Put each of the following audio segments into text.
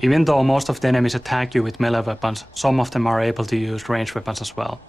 Even though most of the enemies attack you with melee weapons, some of them are able to use ranged weapons as well.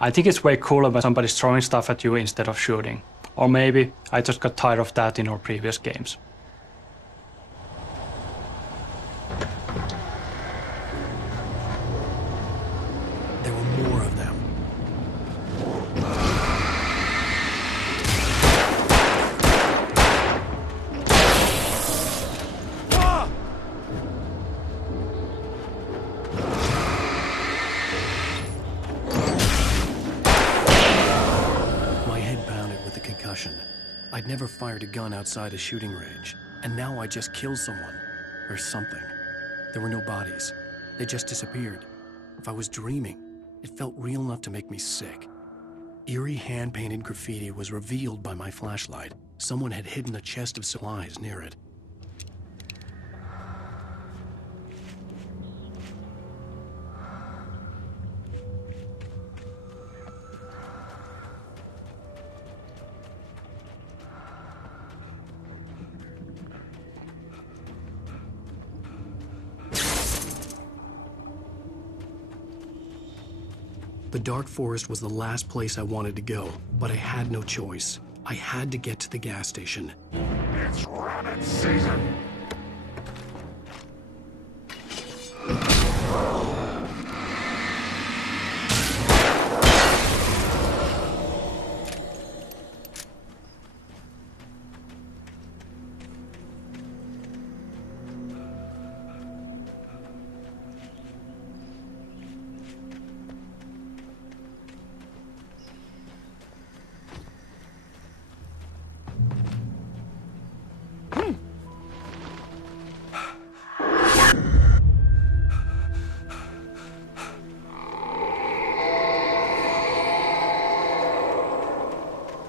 I think it's way cooler when somebody's throwing stuff at you instead of shooting. Or maybe I just got tired of that in our previous games. There were more of them. I'd never fired a gun outside a shooting range, and now I just killed someone. Or something. There were no bodies. They just disappeared. If I was dreaming, it felt real enough to make me sick. Eerie hand-painted graffiti was revealed by my flashlight. Someone had hidden a chest of supplies near it. The dark forest was the last place I wanted to go, but I had no choice. I had to get to the gas station. It's rabbit season!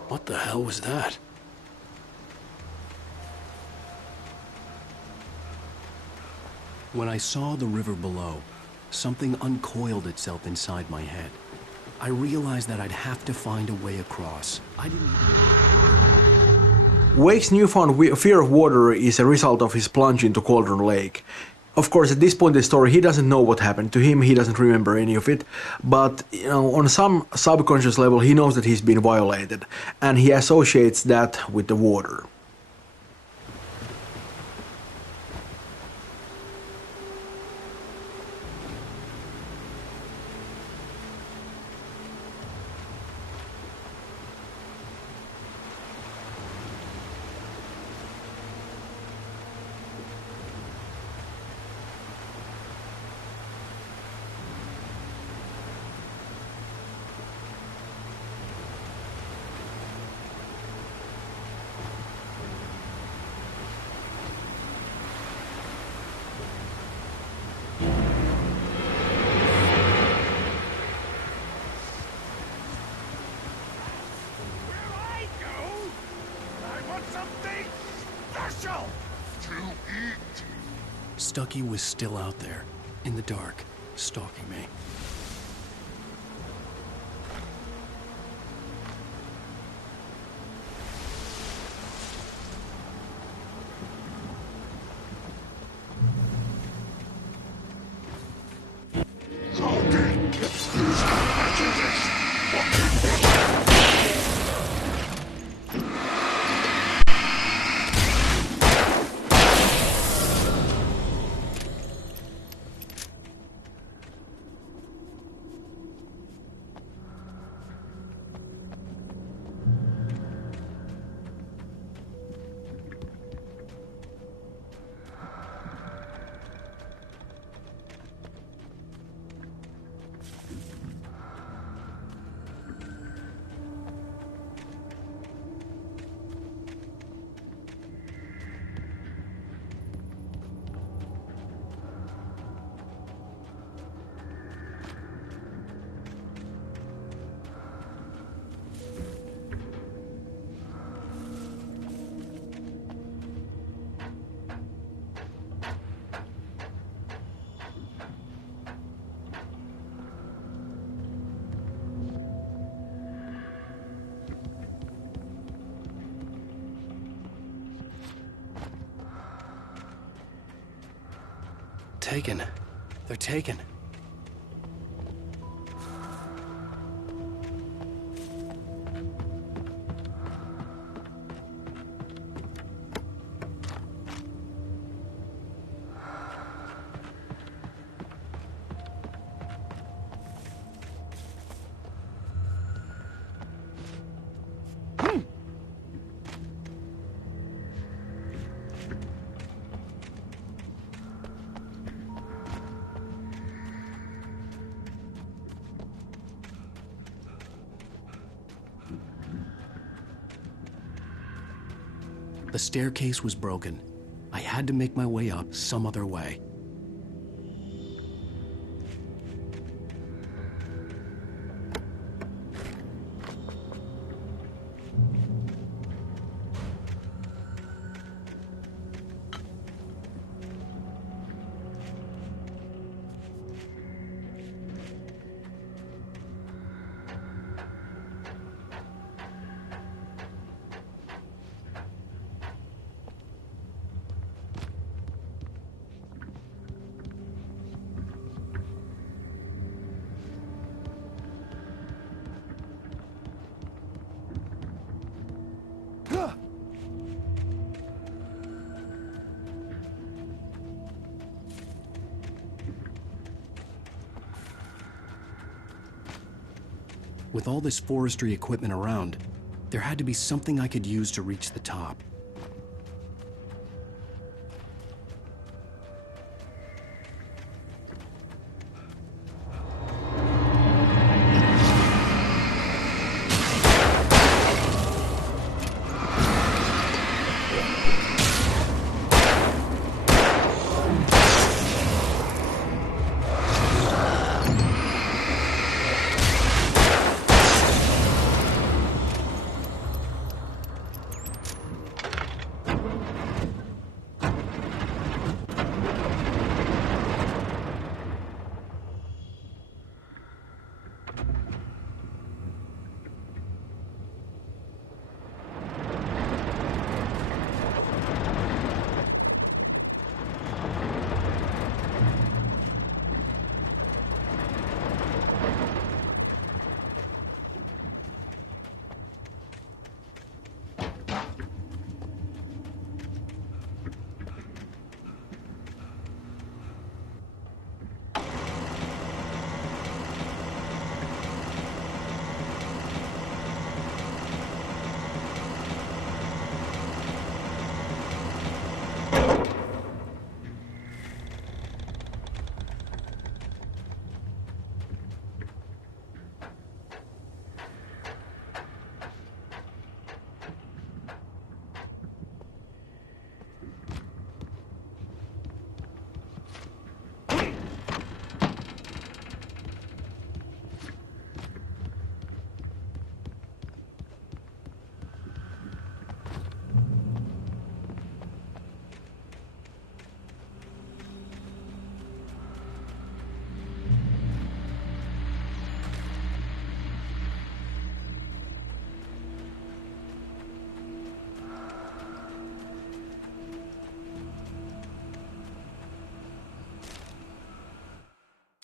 What the hell was that? When I saw the river below, something uncoiled itself inside my head. I realized that I'd have to find a way across. Wake's newfound fear of water is a result of his plunge into Cauldron Lake. Of course, at this point in the story, he doesn't know what happened to him, he doesn't remember any of it, but on some subconscious level, he knows that he's been violated, and he associates that with the water. Stucky was still out there, in the dark, stalking me. taken. They're taken. The staircase was broken. I had to make my way up some other way. With all this forestry equipment around, there had to be something I could use to reach the top.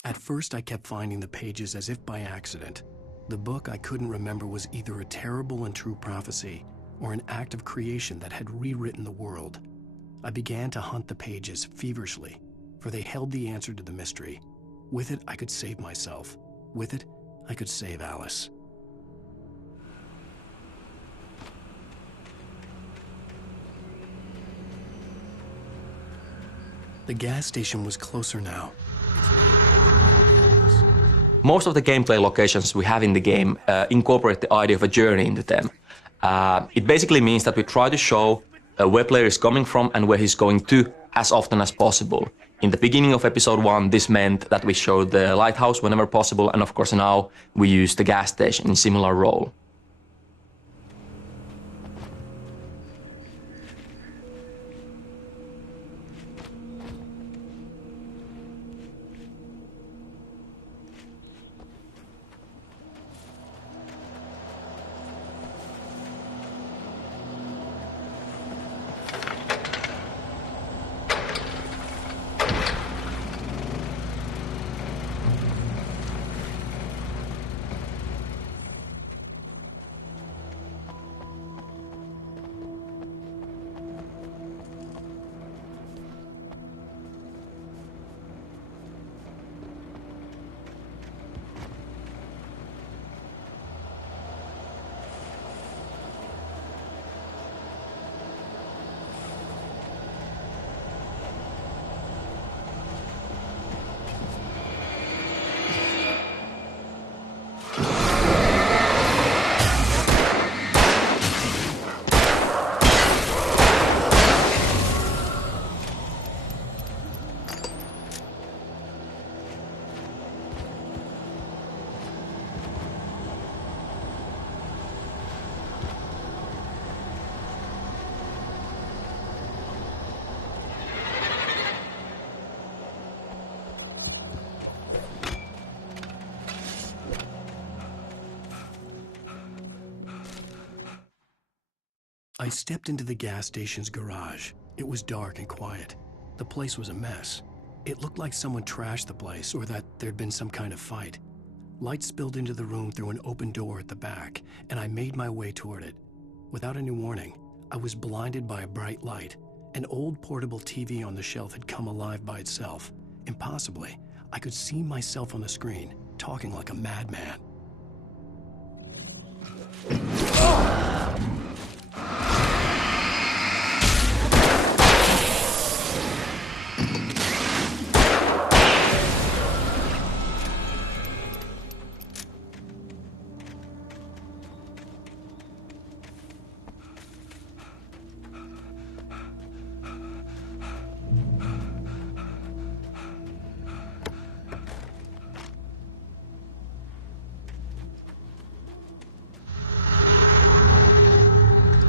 At first, I kept finding the pages as if by accident. The book I couldn't remember was either a terrible and true prophecy or an act of creation that had rewritten the world. I began to hunt the pages feverishly, for they held the answer to the mystery. With it, I could save myself. With it, I could save Alice. The gas station was closer now. Most of the gameplay locations we have in the game incorporate the idea of a journey into them. It basically means that we try to show where player is coming from and where he's going to as often as possible. In the beginning of episode 1, this meant that we showed the lighthouse whenever possible, and of course now we use the gas station in similar role. I stepped into the gas station's garage. It was dark and quiet. The place was a mess. It looked like someone trashed the place or that there'd been some kind of fight. Light spilled into the room through an open door at the back, and I made my way toward it. Without any warning, I was blinded by a bright light. An old portable TV on the shelf had come alive by itself. Impossibly, I could see myself on the screen, talking like a madman.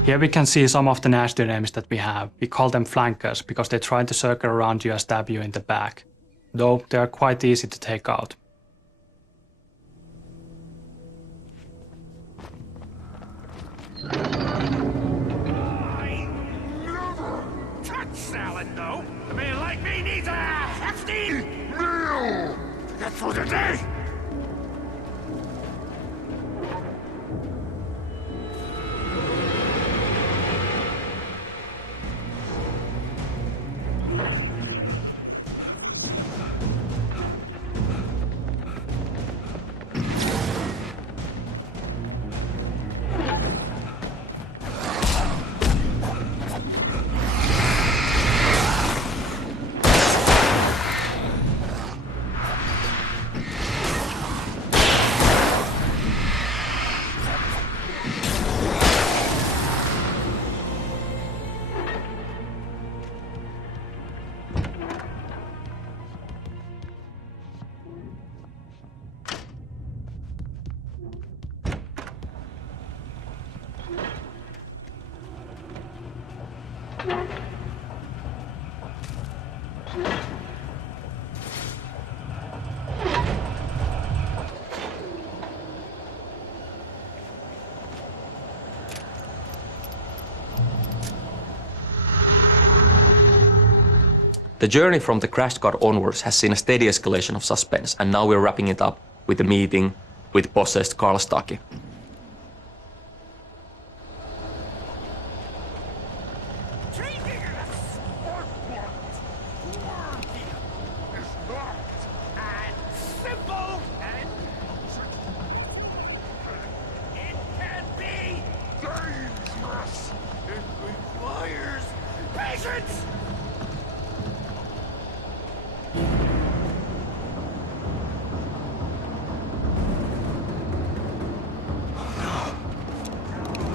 Here we can see some of the nasty enemies that we have. We call them flankers because they try to circle around you and stab you in the back, though they are quite easy to take out. I never touch salad, though. A man like me needs a hefty meal to get through the day. The journey from the crash car onwards has seen a steady escalation of suspense, and now we're wrapping it up with a meeting with possessed Carl Stucky. Changing a sport book worthy is not as simple and it can be dangerous. It requires patience.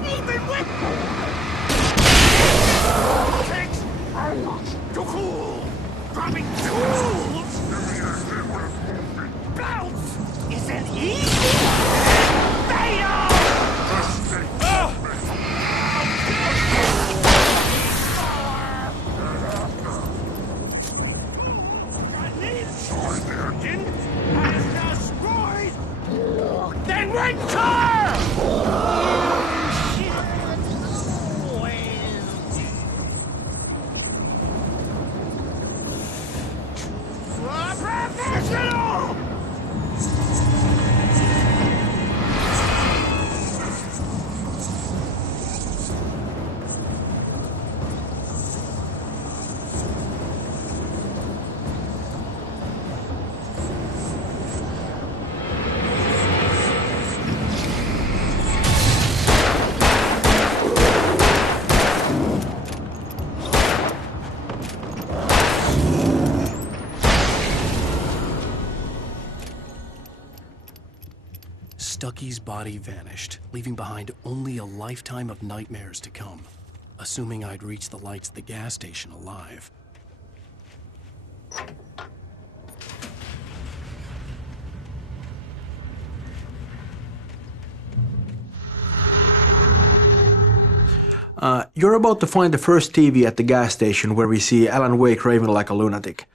Even with takes hours to cool. Dropping tools. Bounce is an easy fatal. Engine has destroyed. Then rent car. Professional! Stucky's body vanished, leaving behind only a lifetime of nightmares to come, assuming I'd reach the lights at the gas station alive. You're about to find the first TV at the gas station where we see Alan Wake raving like a lunatic.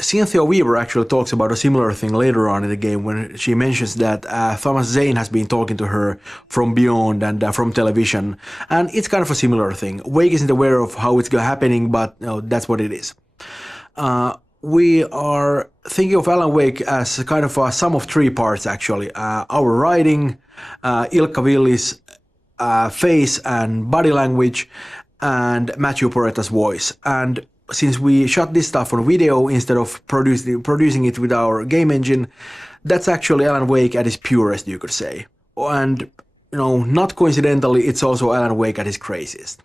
Cynthia Weaver actually talks about a similar thing later on in the game when she mentions that Thomas Zane has been talking to her from beyond and from television, and it's kind of a similar thing. Wake isn't aware of how it's happening, but that's what it is. We are thinking of Alan Wake as kind of a sum of three parts actually. Our writing, Ilkka Villi's face and body language, and Matthew Poretta's voice. And since we shot this stuff on video instead of producing it with our game engine, that's actually Alan Wake at his purest, you could say. And, not coincidentally, it's also Alan Wake at his craziest.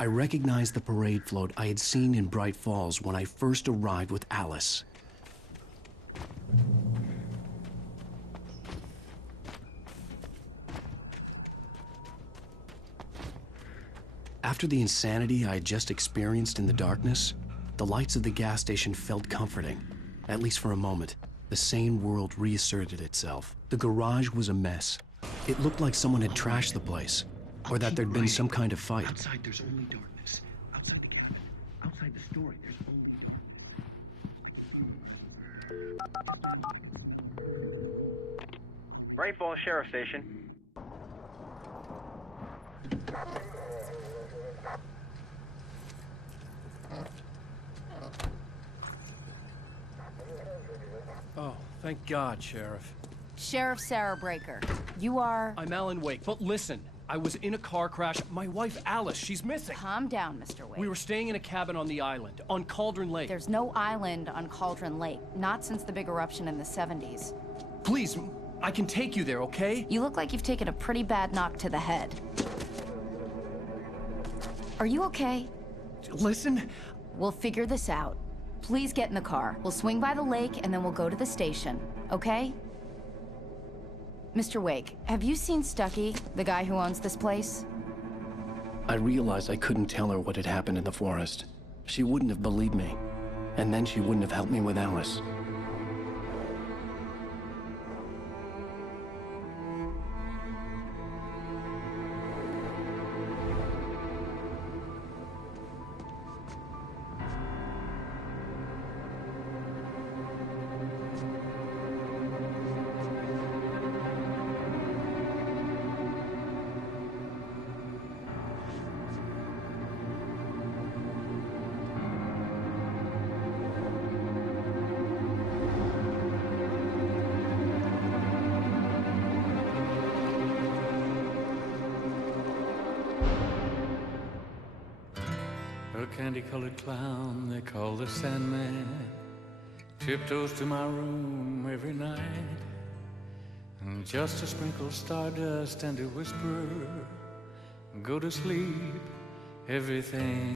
I recognized the parade float I had seen in Bright Falls when I first arrived with Alice. After the insanity I had just experienced in the darkness, the lights of the gas station felt comforting, at least for a moment. The sane world reasserted itself. The garage was a mess. It looked like someone had trashed the place, or that there'd been some kind of fight. Outside, there's only darkness. Outside the story, there's only... Bright Falls Sheriff Station. Oh, thank God, Sheriff. Sheriff Sarah Breaker. You are... I'm Alan Wake, but listen. I was in a car crash. My wife, Alice, she's missing. Calm down, Mr. Wake. We were staying in a cabin on the island, on Cauldron Lake. There's no island on Cauldron Lake, not since the big eruption in the 70s. Please, I can take you there, okay? You look like you've taken a pretty bad knock to the head. Are you okay? Listen. We'll figure this out. Please get in the car. We'll swing by the lake and then we'll go to the station, okay? Mr. Wake, have you seen Stucky, the guy who owns this place? I realized I couldn't tell her what had happened in the forest. She wouldn't have believed me. And then she wouldn't have helped me with Alice. A candy-colored clown they call the Sandman tiptoes to my room every night, and just to sprinkle stardust and to whisper, go to sleep, everything